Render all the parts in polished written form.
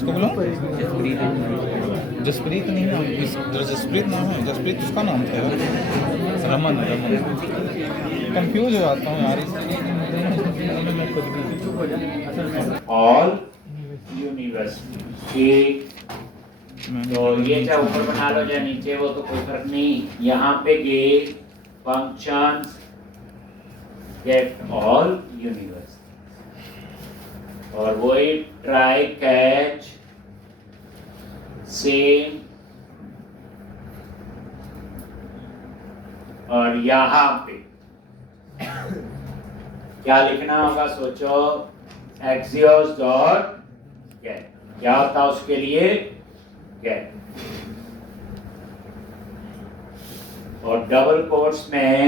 इसको बोलो जसप्रीत नहीं है, जसप्रीत नाम है, जसप्रीत उसका नाम था यार, रमन कंफ्यूज हो जाता हूँ यार मैं खुद भी। ऑल यूनिवर्सिटी, तो ये चाहे ऊपर बना लो या नीचे, वो तो कोई फर्क नहीं। यहाँ पे ये फंक्शंस गेट ऑल यूनिवर्सिटी, और वही ट्राई कैच सेम, और यहाँ पे क्या लिखना होगा सोचो, एक्सियोस डॉट गेट, क्या होता है उसके लिए गेट, और डबल कोट्स में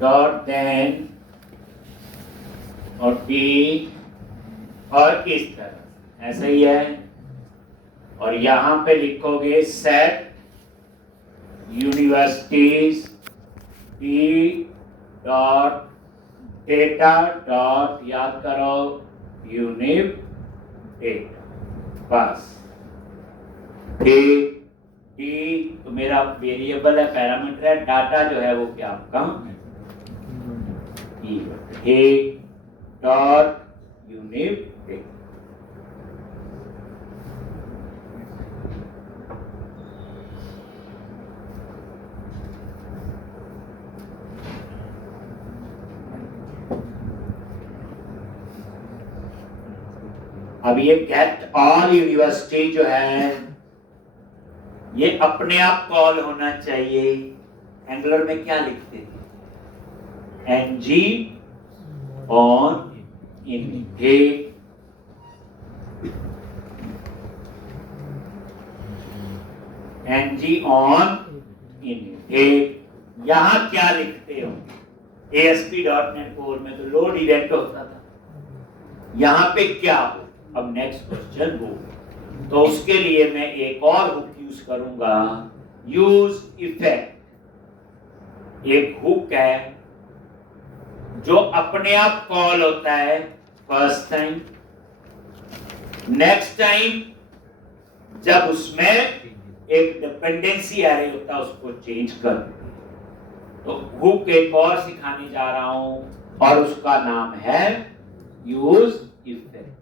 डॉट देन और टी, और इस तरह ऐसा ही है। और यहां पे लिखोगे set universities T dot data dot, याद करो यूनिव डेटा, बस। टी तो मेरा वेरिएबल है, पैरामीटर है, डाटा जो है वो क्या आपका डॉट यूनिव डेटा। अब ये गेट ऑल यूनिवर्सिटी जो है ये अपने आप कॉल होना चाहिए। एंगुलर में क्या लिखते थे, NG on intake, NG on intake. यहां क्या लिखते हो, ASP.NET Core में तो लोड इवेंट होता था, यहां पे क्या हो। अब नेक्स्ट क्वेश्चन वो, तो उसके लिए मैं एक और हुक यूज करूंगा, यूज इफेक्ट। एक हुक है जो अपने आप कॉल होता है फर्स्ट टाइम, नेक्स्ट टाइम जब उसमें एक डिपेंडेंसी एरे होता है उसको चेंज कर। तो हुक एक और सिखाने जा रहा हूं और उसका नाम है use effect.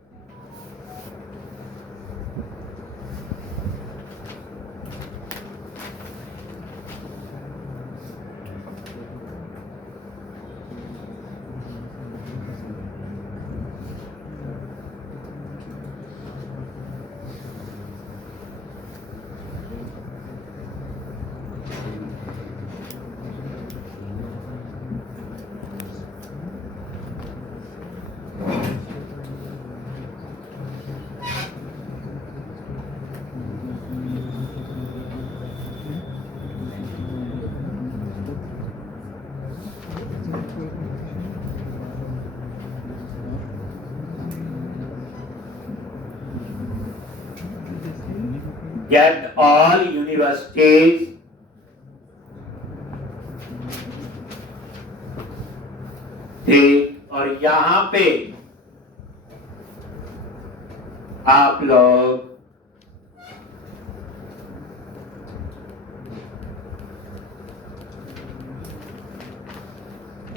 Get all universities थे, और यहां पे आप लोग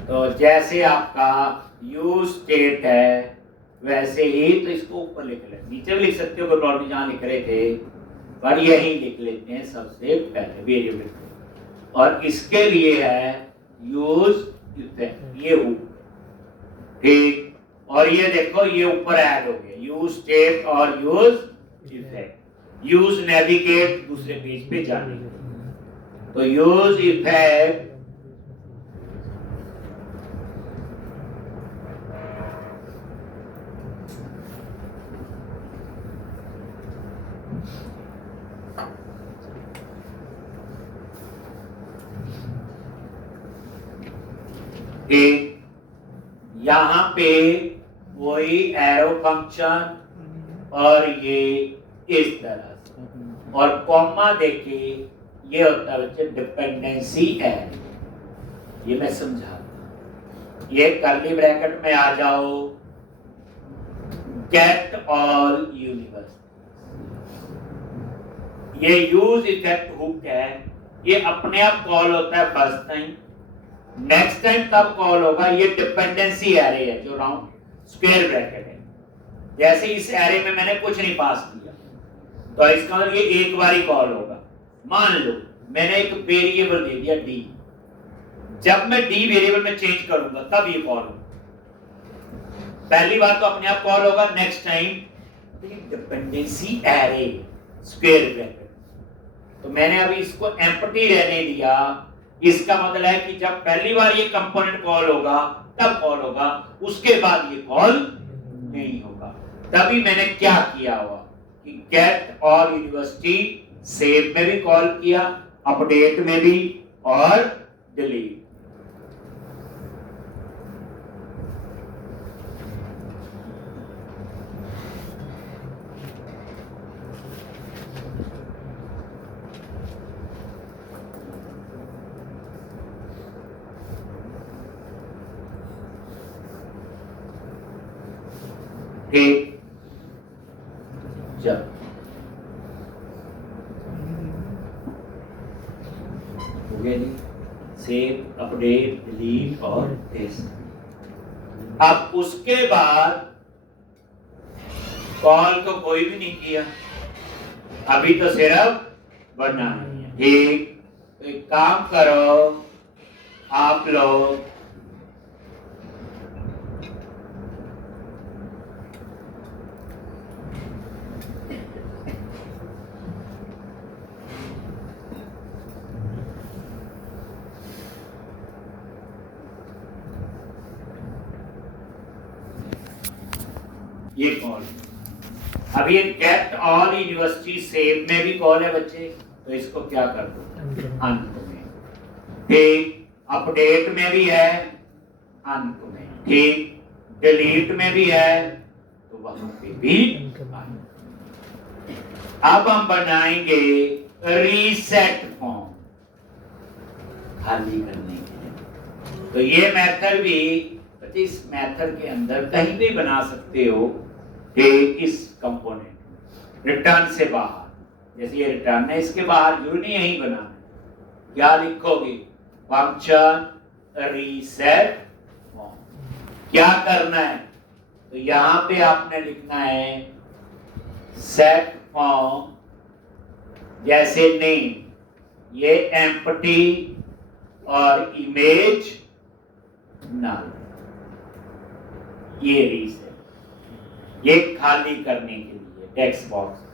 तो जैसे आपका यूज स्टेट है वैसे ही, तो इसको ऊपर लिख ले, नीचे भी लिख सकते हो कोई प्रॉब्लम, जहां लिख रहे थे पर यही लिख लेते हैं सबसे पहले वेरिएबल। और इसके लिए है यूज इफेक्ट, ये हुक, ठीक। और ये देखो ये ऊपर ऐड हो गया यूज स्टेट और यूज इफेक्ट। यूज नेविगेट दूसरे पेज पे जाने, तो यूज इफेक्ट एक, यहां पे वही एरो फंक्शन और ये इस तरह से, और कॉमा देके ये होता है बच्चे डिपेंडेंसी एरे। ये मैं समझा, ये कर्ली ब्रैकेट में आ जाओ, गेट ऑल यूनिवर्स। ये यूज इफेक्ट हुक है, ये अपने आप कॉल होता है फर्स्ट टाइम, नेक्स्ट टाइम तब कॉल होगा ये डिपेंडेंसी एरे है जो राउंड स्क्वायर ब्रैकेट है। जैसे इस एरे में मैंने कुछ नहीं पास किया तो इसका मतलब ये एक बार ही कॉल होगा। मान लो मैंने एक वेरिएबल दे दिया डी, जब मैं डी वेरिएबल में चेंज करूंगा तब ये कॉल होगा। पहली बार तो अपने आप कॉल होगा, next time dependency array square bracket. तो मैंने अभी इसको एम्प्टी रहने दिया, इसका मतलब है कि जब पहली बार ये कंपोनेंट कॉल होगा तब कॉल होगा, उसके बाद ये कॉल नहीं होगा। तभी मैंने क्या किया हुआ कि गेट ऑल यूनिवर्सिटी सेव में भी कॉल किया, अपडेट में भी और डिलीट। ठीक, जब हो गया जी, सेव, अपडेट, डिलीट और टेस्ट। अब उसके बाद कॉल तो कोई भी नहीं किया, अभी तो सिर्फ बनना है। ठीक, तो एक काम करो आप लोग, ये कॉल, अब ये गेट ऑल यूनिवर्सिटी सेव में भी कॉल है बच्चे, तो इसको क्या कर दो अंत में। ठीक, अपडेट में भी है अंत में। ठीक, डिलीट में भी है तो वहां पे भी। अब हम बनाएंगे रीसेट फॉर्म खाली करने के लिए। तो ये मेथड भी इस मेथड के अंदर कहीं भी बना सकते हो कि इस कंपोनेंट रिटर्न से बाहर, जैसे ये रिटर्न है इसके बाहर जरूरी नहीं यही बनाना। क्या लिखोगे? Function reset form. क्या करना है? तो यहां पे आपने लिखना है सेट फॉर्म, जैसे नेम ये एम्प्टी और इमेज नल, ये रीसेट, ये खाली करने के लिए टेक्स्ट बॉक्स।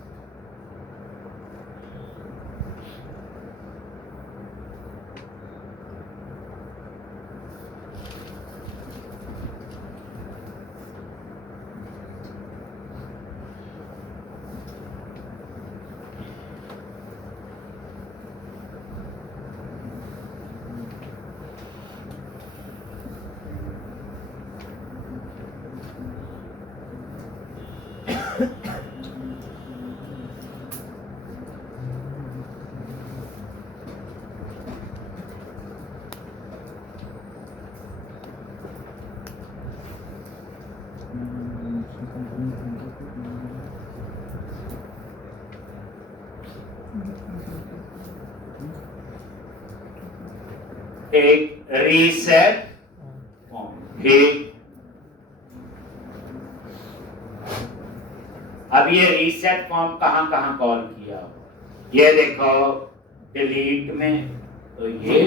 एक रीसेट फॉर्म। ठीक, अब ये रीसेट फॉर्म कहां कहां कॉल किया? ये देखो डिलीट में, तो ये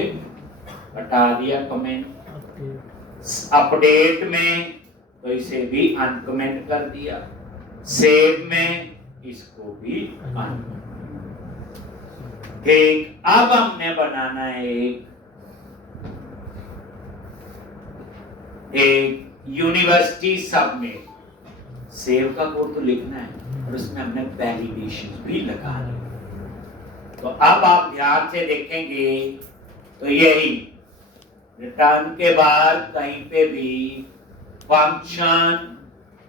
हटा दिया कमेंट। अपडेट में तो इसे भी अनकमेंट कर दिया। सेव में इसको भी अनकमेंट। ठीक, अब हमने बनाना है एक यूनिवर्सिटी सबमिट। सेव का कोड तो लिखना है और उसमें हमने वैलिडेशन भी लगाना है। तो अब आप ध्यान से देखेंगे तो यही रिटर्न के बाद कहीं पे भी function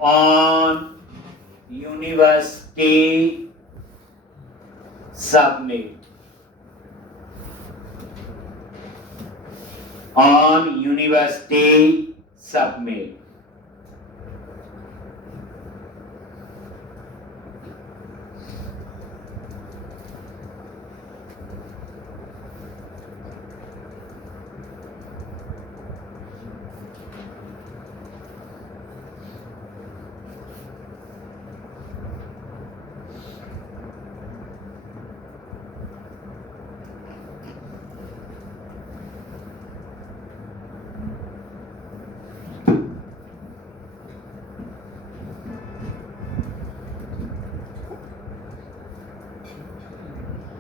on university submit, on university submit.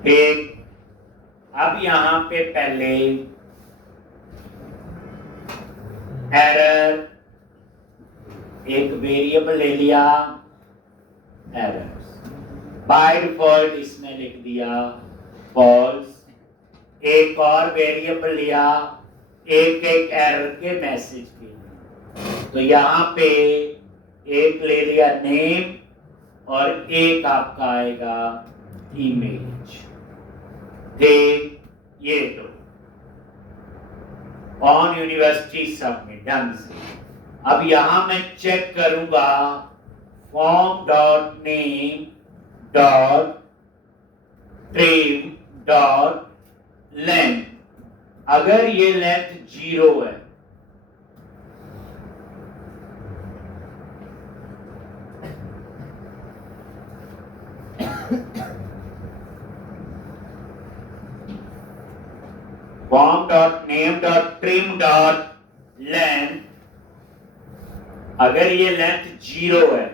एक अब यहां पे पहले एरर एक वेरिएबल ले लिया, एरर बाय डिफॉल्ट इसने लिख दिया फॉल्स, एक और वेरिएबल लिया, एक एक एरर के मैसेज के, तो यहां पे एक ले लिया नेम और एक आपका आएगा इमेज। देख ये तो ऑन यूनिवर्सिटी सबमिट ढंग से। अब यहां मैं चेक करूंगा form dot name dot trim dot length, अगर ये लेंथ 0 है form dot name dot trim dot length, अगर ये लेंथ 0 है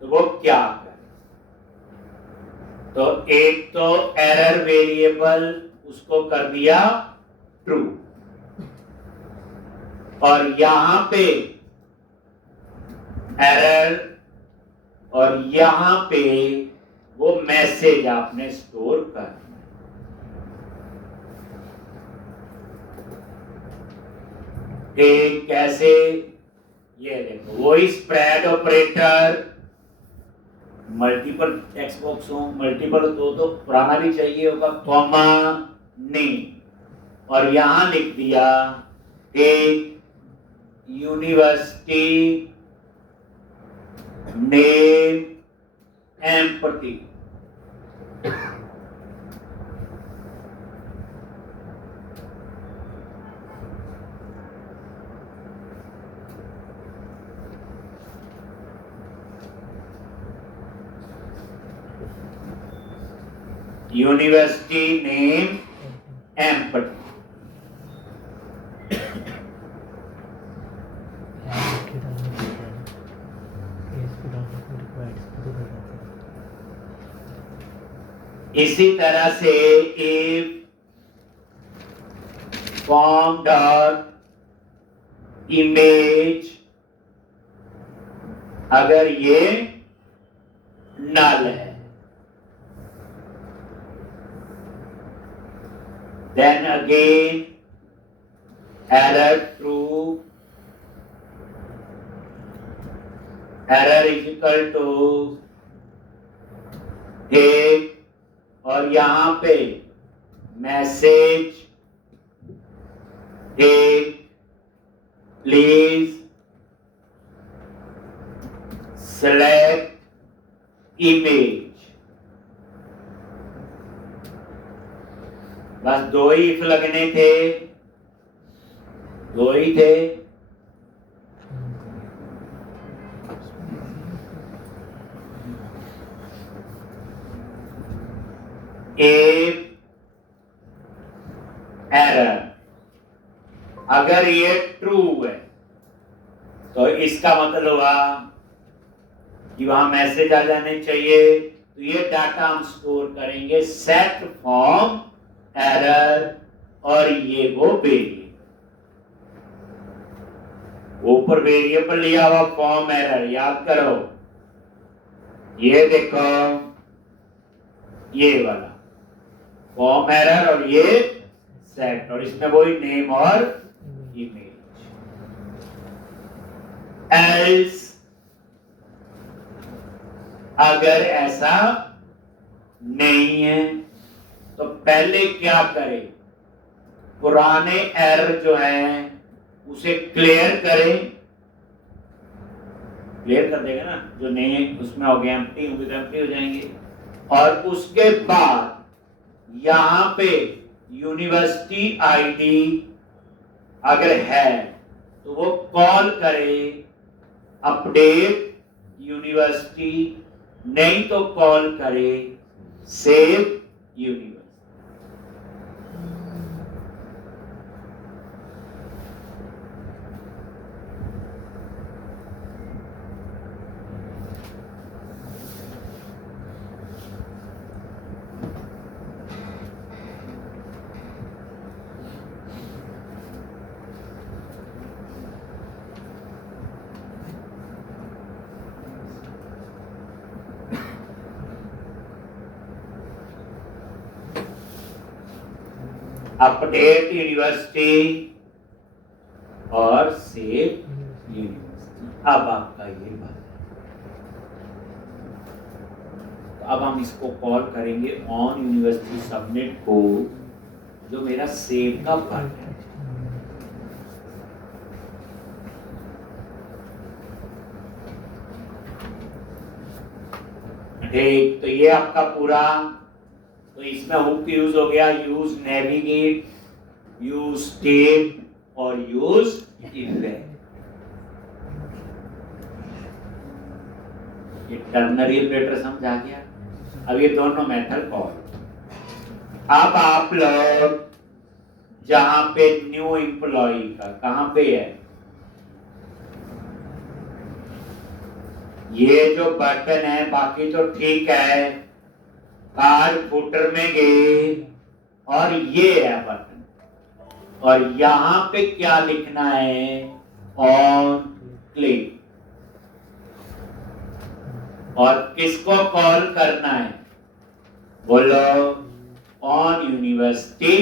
तो वो क्या करे? तो एक तो एरर वेरिएबल उसको कर दिया ट्रू, और यहां पे एरर और यहां पे वो मैसेज आपने स्टोर करना। कैसे? ये देखो वही spread operator, multiple text box हो, मल्टीपल तो पुराना भी चाहिए होगा, कॉमा नेम, और यहां लिख दिया एक university name empty. University name empty. इसी तरह से इफ फॉर्म डॉट इमेज, अगर ये नल है then again error true, error is equal to take, और यहां पे message take please select image। बस दो ही if लगने थे, दो ही थे। if एरर, अगर ये ट्रू है तो इसका मतलब हुआ कि वहां मैसेज आ जाने चाहिए, तो ये डाटा हम स्टोर करेंगे सेट फॉर्म एरर, और ये वो वेरिएबल, ऊपर वेरिएबल लिया हुआ फॉर्म एरर, याद करो ये देखो ये वाला फॉर्म एरर और ये सेट, और इसमें वही नेम और इमेज। एल्स अगर ऐसा नहीं है तो पहले क्या करें, पुराने एरर जो है उसे क्लियर करें, क्लियर कर देगा ना, जो नए उसमें हो गया एम्प्टी होंगे तो एम्प्टी हो जाएंगे। और उसके बाद यहां पे यूनिवर्सिटी आईडी अगर है तो वो कॉल करे अपडेट यूनिवर्सिटी, नहीं तो कॉल करे सेव यूनिवर्सिटी। अपडेट यूनिवर्सिटी और सेव यूनिवर्सिटी। अब आपका ये बात, तो अब हम इसको कॉल करेंगे ऑन यूनिवर्सिटी सबमिट को, जो मेरा सेव का पार्ट है। ठीक, तो ये आपका पूरा, तो इसमें हुक यूज हो गया, यूज नेविगेट, यूज टेप और यूज इफेक्ट। ये टर्नरी ऑपरेटर समझ आ गया। अब ये दोनों मेथड कॉल। अब आप लोग जहां पे न्यू एम्प्लॉय का कहां पे है, ये जो बटन है बाकी तो ठीक है, कार्ड फुटर में गए और ये है बटन, और यहां पे क्या लिखना है, ऑन क्लिक, और किसको कॉल करना है, बोलो on university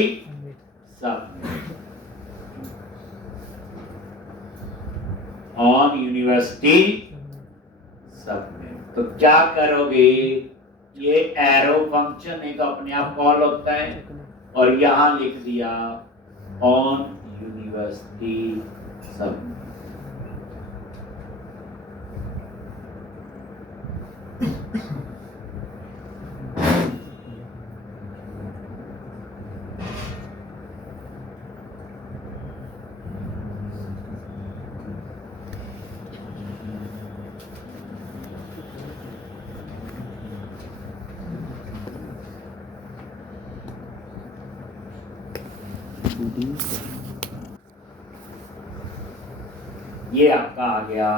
submit, on university submit. तो क्या करोगे, ये एरो फंक्शन एक अपने आप कॉल होता है, और यहां लिख दिया ऑन यूनिवर्सिटी सबमिट। ये आपका आ गया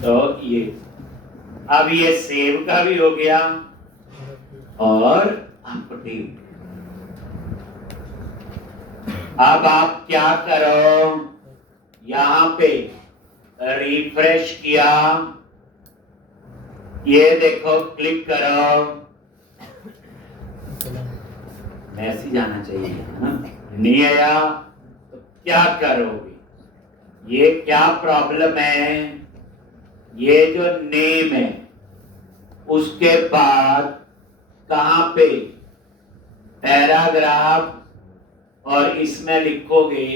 तो ये, अब ये सेव का भी हो गया और अपडेट। अब आप क्या करो, यहां पे रिफ्रेश किया, ये देखो क्लिक करो, मैसेज आना चाहिए, है ना, नहीं आया तो क्या करोगे, ये क्या प्रॉब्लम है, ये जो नेम है उसके बाद कहां पे पैराग्राफ, और इसमें लिखोगे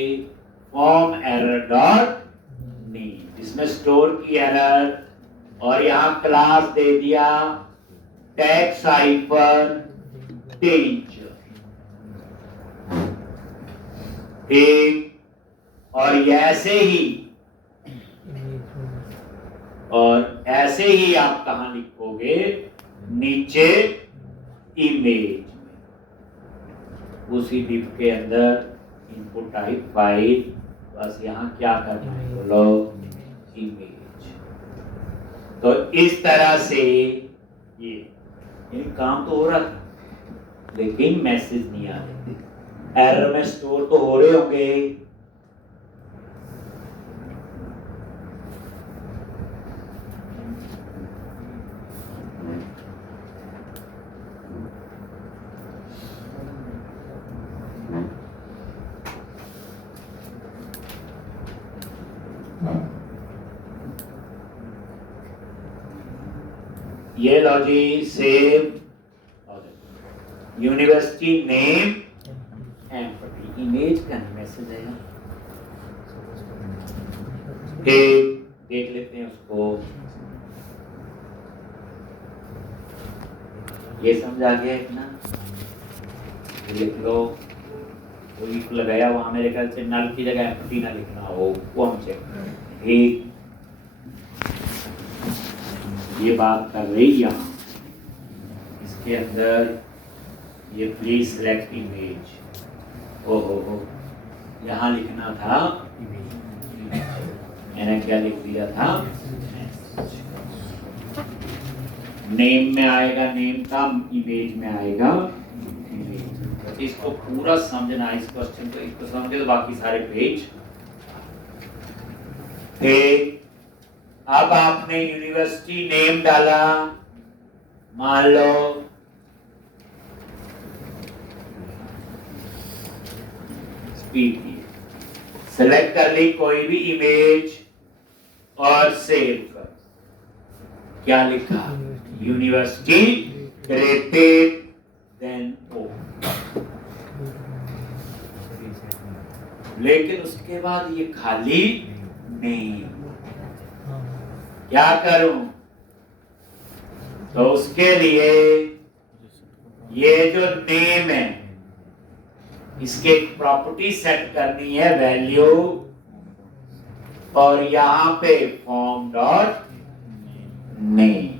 फॉर्म एरर डॉट नेम, इसमें स्टोर की एरर, और यहां क्लास दे दिया टैक्स हाइफन टीचर, ठीक, और ऐसे ही आप कहां लिखोगे, नीचे इमेज में, उसी डिव के अंदर इनपुट टाइप फाइल बस यहाँ क्या करना है, बोलो इमेज। तो इस तरह से ये काम तो हो रहा था, लेकिन मैसेज नहीं आ रहे थे। एरर में स्टोर तो हो रहे होंगे। ये लो जी, save university name and image का मैसेज है। देख लेते हैं उसको। ये समझ आ गया इतना? लिख लो। कोई लगाया वहां मेरे ख्याल से नल की जगह एम्प्टी ना लिखना हो, वो हम चेक करें। ठीक, ये बात कर रही यहाँ इसके अंदर ये प्लीज सिलेक्ट इमेज। ओहो, यहाँ लिखना था मैंने क्या लिख दिया था, नेम में आएगा नेम का, इमेज में आएगा इमेज। इसको पूरा समझना, इस क्वेश्चन को इसको समझे तो बाकी सारे पेज। अब आपने यूनिवर्सिटी नेम डाला, मान लो सेलेक्ट कर ली कोई भी इमेज और सेव कर। क्या लिखा, यूनिवर्सिटी ग्रेटेड देन ओ। लेकिन उसके बाद ये खाली नहीं, क्या करूं? तो उसके लिए ये जो नेम है इसके प्रॉपर्टी सेट करनी है, वैल्यू, और यहां पे फॉर्म डॉट नेम।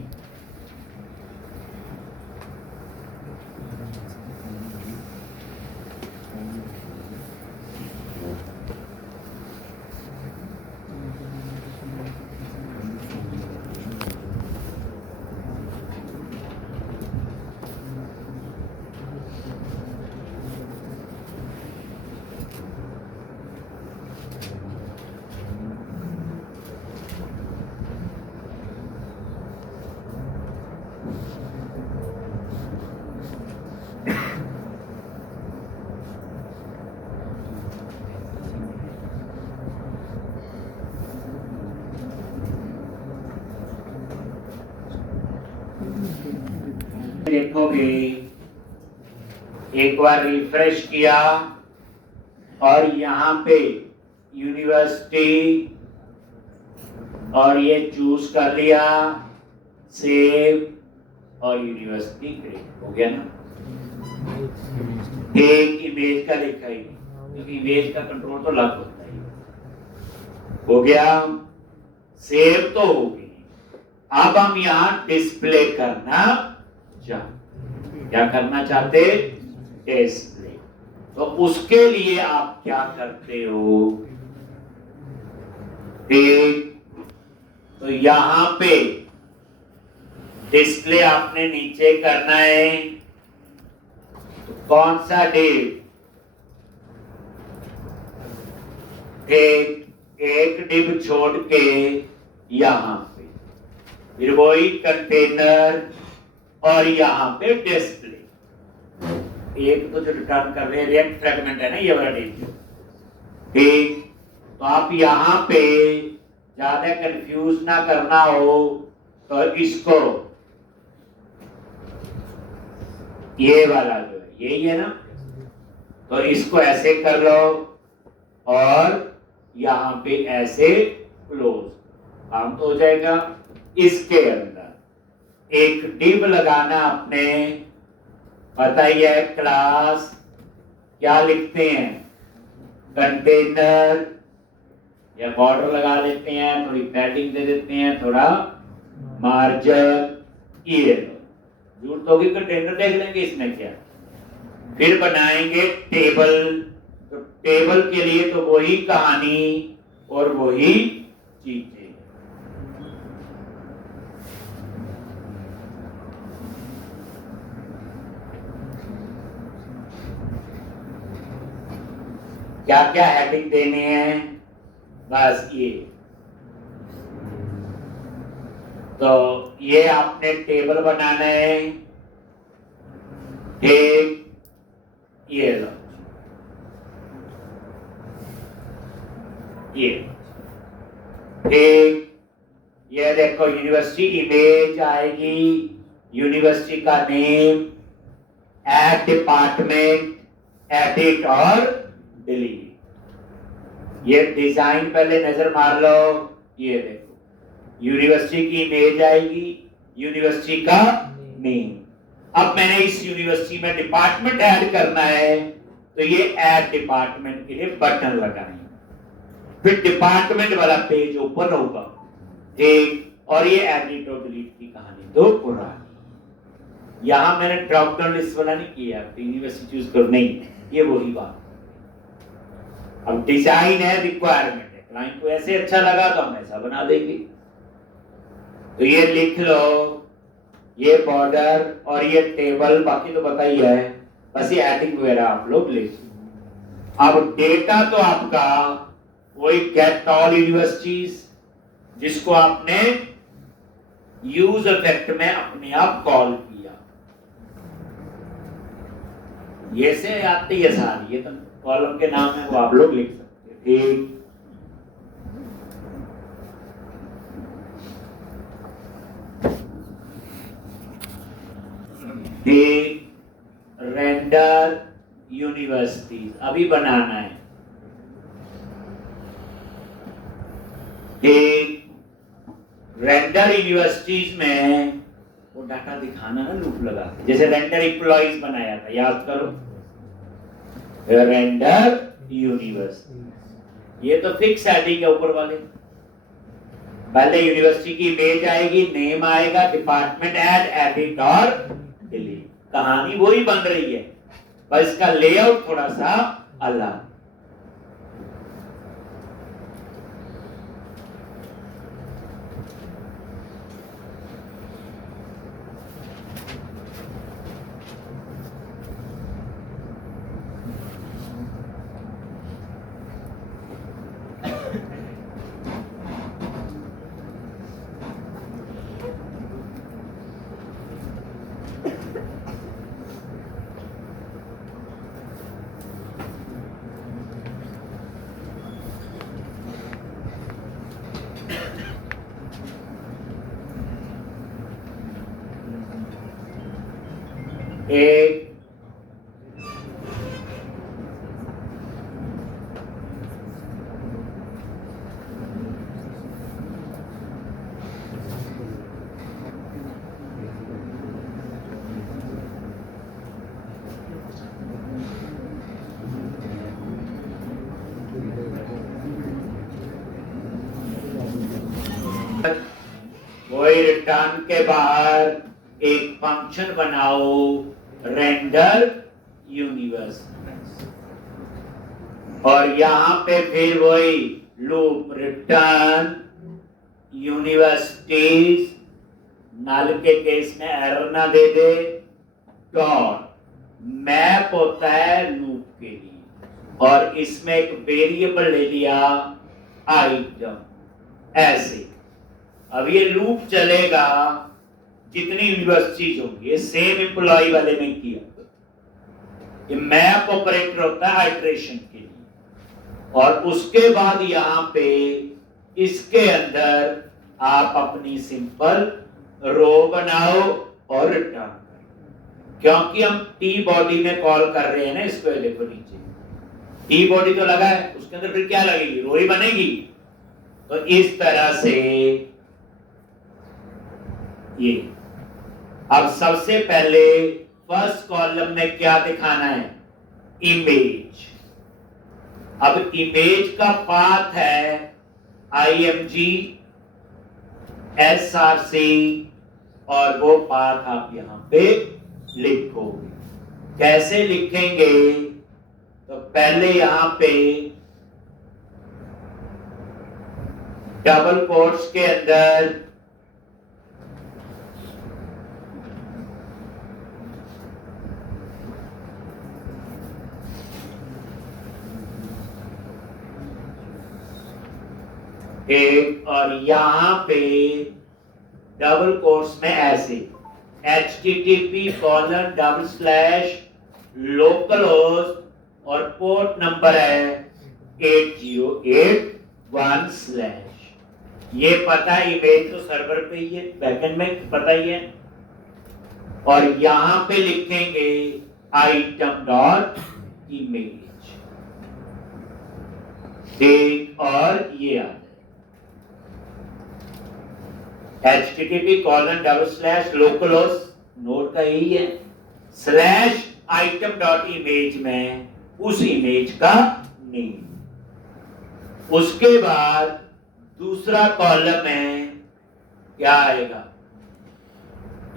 देखोगे एक बार रिफ्रेश किया और यहाँ पे यूनिवर्सिटी और ये चूज कर लिया, सेव और यूनिवर्सिटी क्रिएट हो गया ना। एक इमेज का लिखा ही नहीं, क्योंकि इमेज का कंट्रोल तो अलग होता है। हो गया, सेव तो हो गई। अब हम यहाँ डिस्प्ले करना क्या करना चाहते, डिस्प्ले। तो उसके लिए आप क्या करते हो, तो यहां पे डिस्प्ले आपने नीचे करना है। तो कौन सा डिव, एक डिव छोड़ के यहां पे फिर वही कंटेनर और यहां पे डिस्प्ले। एक तो जो रिटर्न कर रहे हैं रिएक्ट फ्रेगमेंट है ना, ये वाला डिव। ठीक, तो आप यहां पे ज्यादा कंफ्यूज ना करना हो तो इसको, ये वाला जो है यही है ना, तो इसको ऐसे कर लो और यहां पे ऐसे क्लोज, काम तो हो जाएगा। इसके अंदर एक डिव लगाना, अपने पता ही है क्लास क्या लिखते हैं, कंटेनर या बॉर्डर लगा लेते हैं, थोड़ी पैडिंग दे देते हैं, थोड़ा मार्जिन, ये जरूरत होगी कंटेनर देख लेंगे इसमें क्या। फिर बनाएंगे टेबल, तो टेबल के लिए तो वही कहानी और वही चीजें। क्या क्या हेडिंग देने हैं, बस ये। तो ये आपने टेबल बनाना है, ठीक, ये लो, ये ठीक, ये देखो यूनिवर्सिटी इमेज आएगी, यूनिवर्सिटी का नेम, एट डिपार्टमेंट, एडिट और डिलीट। ये डिजाइन पहले नजर मार लो, ये देखो यूनिवर्सिटी की इमेज आएगी, यूनिवर्सिटी का नेम। अब मैंने इस यूनिवर्सिटी में डिपार्टमेंट ऐड करना है, तो ये ऐड डिपार्टमेंट के लिए बटन लगाएंगे, फिर डिपार्टमेंट वाला पेज ओपन होगा, ठीक। और ये एडिट और डिलीट की कहानी तो पुरानी। यहां मैंने ड्रॉप डाउन लिस्ट वाला नहीं किया, यूनिवर्सिटी चूज करो, नहीं, ये वही बात। अब डिजाइन है, रिक्वायरमेंट है, क्लाइंट को ऐसे अच्छा लगा तो हम ऐसा बना देंगे। तो ये लिख लो, ये बॉर्डर और ये टेबल, बाकी तो पता ही है, बस ये एडिंग वगैरह आप लोग लिख। अब डेटा तो आपका वही गेट ऑल यूनिवर्सिटीज, जिसको आपने यूज इफेक्ट में अपने आप कॉल किया। ये से आती है सारी, ये तो कॉलम के नाम है, वो आप लोग लिख सकते हैं, ठीक। रेंडर यूनिवर्सिटीज अभी बनाना है, रेंडर यूनिवर्सिटीज में वो डाटा दिखाना ना, लूप लगा के, जैसे रेंडर एम्प्लॉइज बनाया था, याद करो, रेंडर यूनिवर्सिटी। ये तो फिक्स हेडिंग है ऊपर वाले, पहले यूनिवर्सिटी की इमेज आएगी, नेम आएगा, डिपार्टमेंट ऐड, एडिट और डिलीट, कहानी वही बन रही है, बस इसका लेआउट थोड़ा सा अलग। एक वही रिटर्न के बाहर एक फंक्शन बनाओ, रेंडर यूनिवर्सिटी, और यहां पे फिर वही लूप, रिटर्न यूनिवर्सिटीज, नल के केस में एरर ना दे दे, डॉट मैप होता है लूप के लिए, और इसमें एक वेरिएबल ले लिया आइटम, ऐसे। अब ये लूप चलेगा जितनी यूनिवर्सिटीज होंगी, ये सेम एम्प्लॉय वाले में किया, ये मैप ऑपरेटर होता है आइटरेशन के लिए, और उसके बाद यहां पे इसके अंदर आप अपनी सिंपल रो बनाओ और रिटर्न करो, क्योंकि हम टी बॉडी में कॉल कर रहे हैं ना इसको, देखो नीचे टी बॉडी तो लगा है, उसके अंदर फिर क्या लगेगी, रो ही बनेगी। तो इस तरह से ये, अब सबसे पहले फर्स्ट कॉलम में क्या दिखाना है, इमेज। अब इमेज का पाथ है IMG SRC, और वो पाथ आप यहां पे लिखोगे। कैसे लिखेंगे, तो पहले यहां पे डबल कोट्स के अंदर एक, और यहां पे डबल कोट्स में ऐसे http://localhost और पोर्ट नंबर है 8081/। ये पता इमेज तो सर्वर पे ही है, बैकएंड में पता ही है। और यहां पे लिखेंगे item.image, देख, और ये आ http://localhost नोड का यही है, /item.image में उस इमेज का नेम। उसके बाद दूसरा कॉलम में क्या आएगा,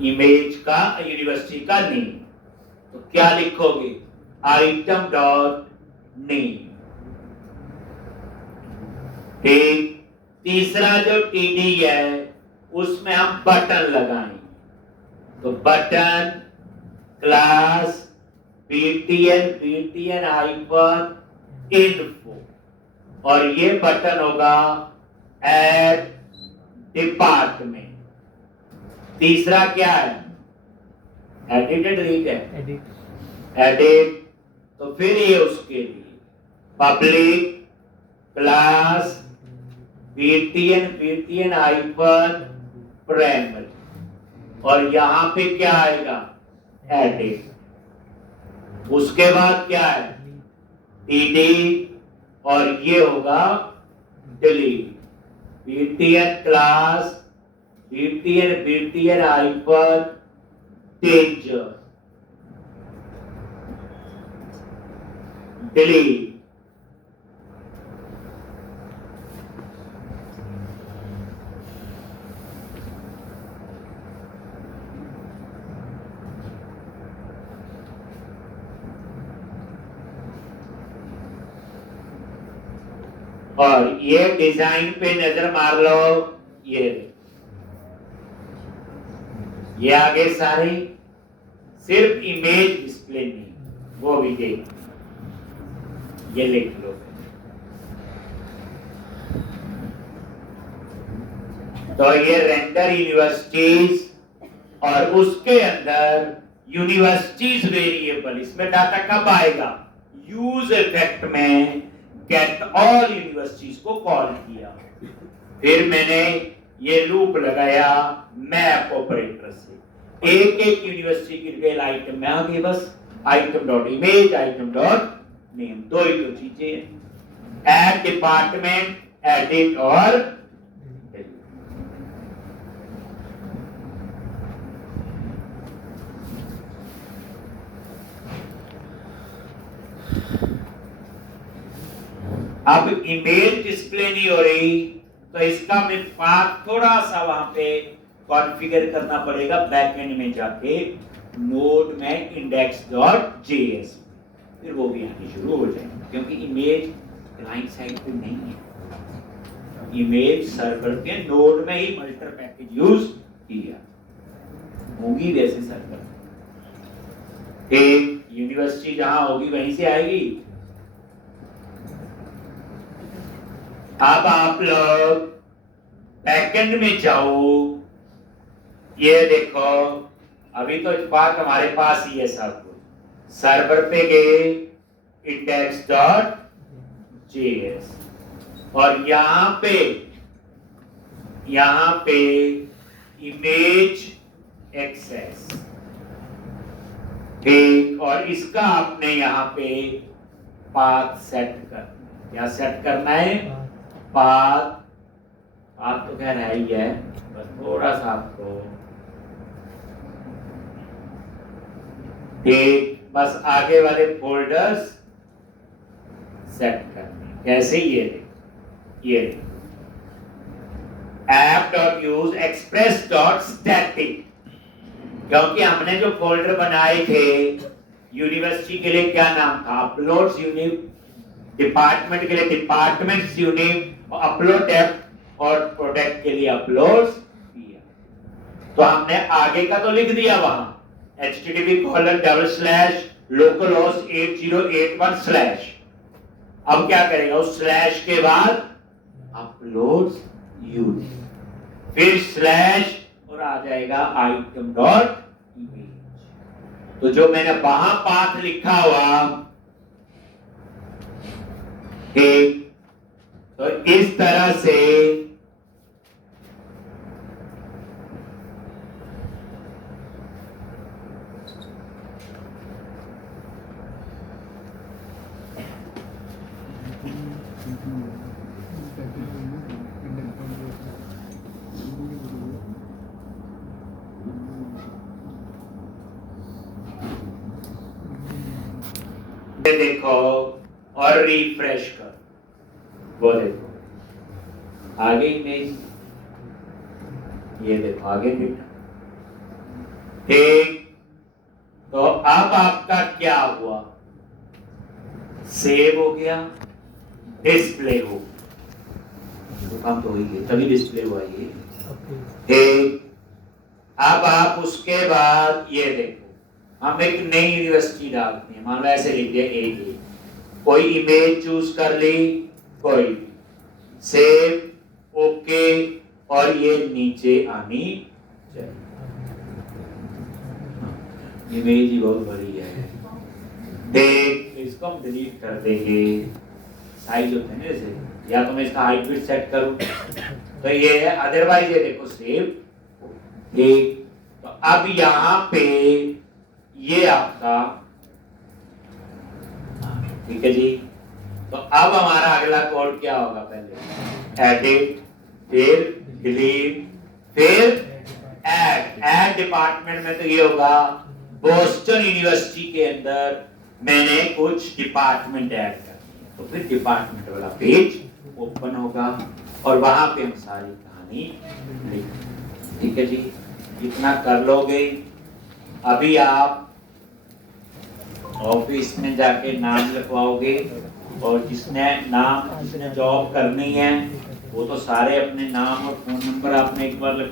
इमेज का यूनिवर्सिटी का नेम। तो क्या लिखोगे, item.name। ठीक, तीसरा जो टीडी है उसमें हम बटन लगाएंगे। तो बटन क्लास btn-info, और ये बटन होगा एड डिपार्टमेंट। तीसरा क्या है, एडिटेड रीड है, एडिट। तो फिर ये उसके लिए पब्लिक क्लास btn-primary, और यहां पे क्या आएगा, एडिट। उसके बाद क्या है, टीडी, और ये होगा delete. btn class btn-danger delete. और ये डिजाइन पे नजर मार लो, ये आगे सारे सिर्फ इमेज डिस्प्ले नहीं, वो भी देख, ये लिख लो। तो ये रेंडर यूनिवर्सिटीज, और उसके अंदर यूनिवर्सिटीज वेरिएबल, इसमें डाटा कब आएगा, यूज इफेक्ट में गेट ऑल यूनिवर्सिटीज को कॉल किया, फिर मैंने ये लूप लगाया मैप ऑपरेटर से, एक एक यूनिवर्सिटी की डिटेल आइटम में आ गई, बस item.image, item.name, दो ही तो चीजें हैं, एड डिपार्टमेंट, एडिट और अब इमेज डिस्प्ले नहीं हो रही, तो इसका मैं पाथ थोड़ा सा वहां पे कॉन्फ़िगर करना पड़ेगा बैकएंड में जाके, नोड में index.js, फिर वो भी आनी शुरू हो जाएगा, क्योंकि इमेज क्लाइंट साइड पे नहीं है, इमेज सर्वर के नोड में ही मल्टर पैकेज यूज किया होगी, वैसे सर्वर एक यूनिवर्सिटी जहां होगी वहीं से आएगी। अब आप लोग बैकएंड में जाओ, ये देखो, अभी तो बात हमारे पास ही है सब कुछ, सर्वर पे गए index.js, और यहां पे इमेज एक्सेस, ठीक, और इसका आपने यहां पे पाथ सेट करना, क्या सेट करना है, पाथ तो खैर है ही है, बस थोड़ा सा आपको, ठीक, बस आगे वाले फोल्डर्स सेट करने, कैसे, ये app.use express.static, क्योंकि हमने जो फोल्डर बनाए थे यूनिवर्सिटी के लिए क्या नाम था? Uploads unit. डिपार्टमेंट के लिए डिपार्टमेंट्स यूनिट और अपलोड टैब, और प्रोडक्ट के लिए अपलोड्स किया। तो हमने आगे का तो लिख दिया वहां http://localhost 8081/। अब क्या करेगा? उस स्लैश के बाद अपलोड्स यूनिट, फिर स्लैश और आ जाएगा आइटम डॉट इमेज। तो जो मैंने वहां पाथ लिखा हुआ, ठीक, तो इस तरह से देखो और रिफ्रेश कर, वो देखो आगे इमेज, ये देखो आगे डेटा, ठीक। तो अब आपका क्या हुआ? सेव हो गया, डिस्प्ले हो, तो काम तो हो ही गया, तभी डिस्प्ले हुआ ये, ठीक। अब आप उसके बाद ये देखो, हम एक नई यूनिवर्सिटी डालते हैं, मान लो ऐसे लिख दिया ए, कोई इमेज चूज कर ली, कोई सेव, ओके, और ये नीचे आनी चाहिए। इमेज ही बहुत बड़ी है, देख इसको हम डिलीट कर देंगे। साइज होते हैं ना जैसे, या तो मैं इसका हाइट भी सेट करूं, तो ये है, अदरवाइज ये देखो सेव, ठीक। तो अब यहाँ पे ये आपका, ठीक है जी। तो अब हमारा अगला कोड क्या होगा? पहले एडिट, फिर डिलीट, फिर ऐड डिपार्टमेंट में तो ये होगा, बोस्टन यूनिवर्सिटी के अंदर मैंने कुछ डिपार्टमेंट ऐड कर दिया, तो फिर डिपार्टमेंट वाला पेज ओपन होगा और वहां पे हम सारी कहानी लिख, ठीक है जी। इतना कर लोगे, अभी आप ऑफिस में जाके नाम लिखवाओगे, और जिसने जॉब करनी है वो तो सारे अपने नाम और फोन नंबर आपने एक बार